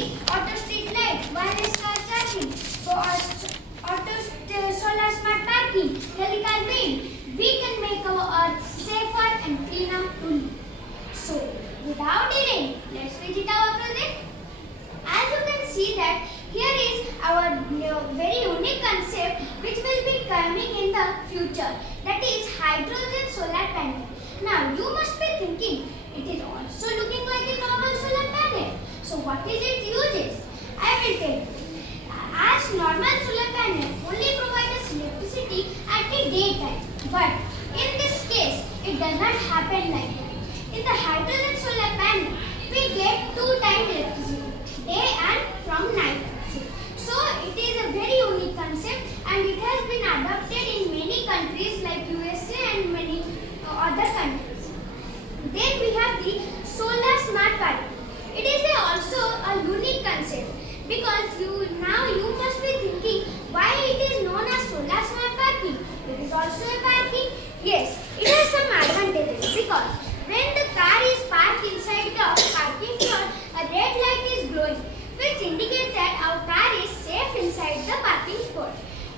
see auto street lights, wireless car charging, solar smart parking, helical wind. We can make our earth safer and cleaner too. So, without delaying, let's visit our project. As you can see that here is our very unique concept which will be coming in the future, that is hydrogen solar panel. Now you must be thinking it is also looking like a normal solar panel. So what is its uses? I will tell you. As normal solar panel only provide us electricity at the daytime, but in this case it does not happen like that. In the hydrogen solar panel we get two times electricity, day and from night. So it is a very unique concept and it has been adopted in many countries like USA and many other countries. Then we have the solar smart parking. It is also a unique concept because now you must be thinking why it is known as solar smart parking. It is also a parking. Yes, it has some advantages because when the car is parked inside the parking lot, a red light is glowing, which indicates that our car is safe inside the parking spot.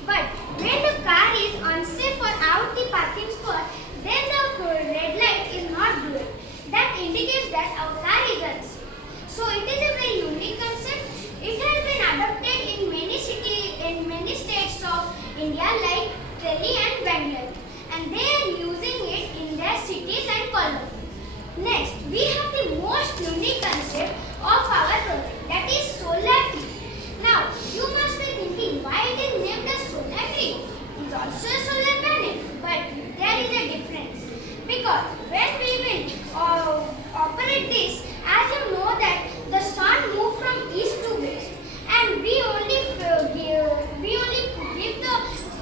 But when the car is unsafe or out the parking spot, then the red light is not glowing. That indicates that our car is unsafe. So it is a very unique concept. It has been adopted in many states of India like Delhi and Bangalore, and they are using it in their cities and colonies. Next, we have the most unique concept of our project, that is solar tree. Now, you must be thinking why it is named as solar tree. It is also a solar panel, but there is a difference. Because when we will operate this, as you know that the sun moves from east to west, and we only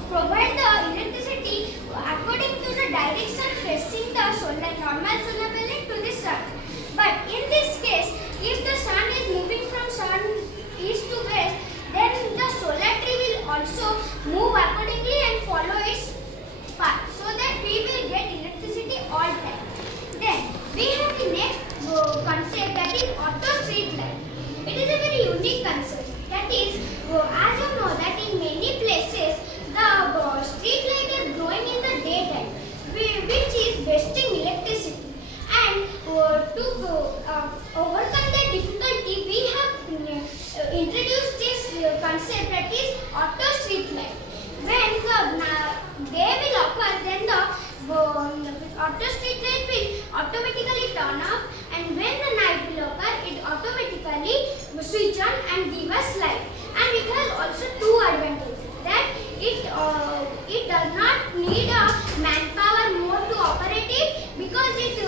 provide the electricity according to the direction facing the normal solar panel to the sun. But in this case, if the sun is moving from east to west, then the solar tree will also move accordingly and follow its path, so that we will get electricity all time. Then we have the next concept, that is auto street light. It is a very unique concept. That is, as you know that in many places the street light is glowing in the daytime, which is wasting electricity. And to overcome that difficulty, we have introduced this concept, that is auto street light. When the day will occur, then the auto street light will automatically turn off, and when the night will occur, it automatically switch on and give us light. And it has also two advantages, that it does not need a manpower more to operate it, because it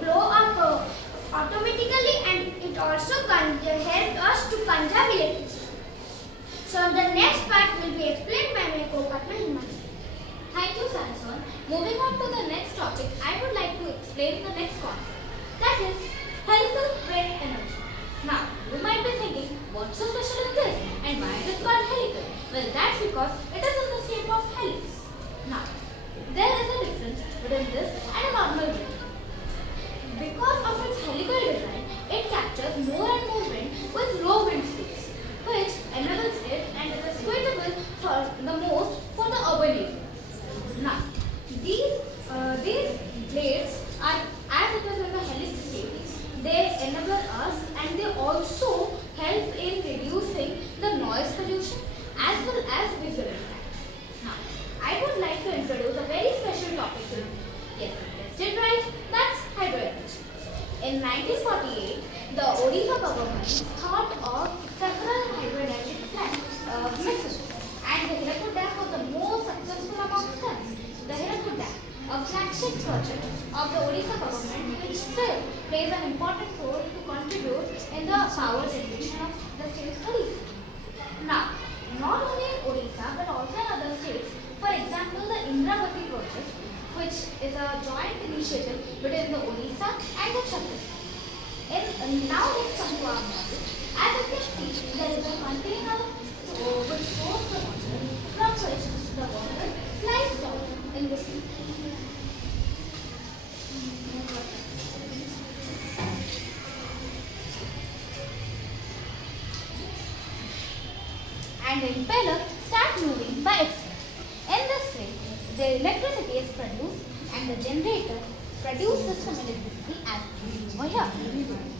blow up automatically, and it also helps us to conserve electricity. So the next part will be explained by my co-partner Himanshu. Thank you, Samson. Moving on to the next topic, I would like to explain the next concept, that is helical wind energy. Now, you might be thinking, what's so special in this and why is it called helical? Well, that's because it is in the shape of helix. Now, there is a difference between this and a normal wind. Because of its helical design, it captures more and more wind with low wind speeds, which enables it and it is suitable for the most for the urban areas. Now, these blades are, as it is in the helix shape, they enable us and they also help in reducing the noise pollution as well as visual impact. Now, I would like to introduce a very special topic to you. Yes, you guessed it right, that's hydroelectricity. In 1948, the Odisha government thought of several hydroelectric plants, and the Hirakud Dam was the most successful amongst them. The Hirakud Dam, a flagship project of the Odisha government, which still plays an important role to contribute in the power generation of the state Odisha. Now, not only in Odisha but also in other states, for example, the Indravati project, which is a joint initiative between the Odisha and the Chhattisgarh. Now let's come to our model. As you can see, there is a container which stores the water, from which the water slides down in the sea. and the impeller start moving by itself. In this way, the electricity is produced and the generator produces some electricity as we see over here.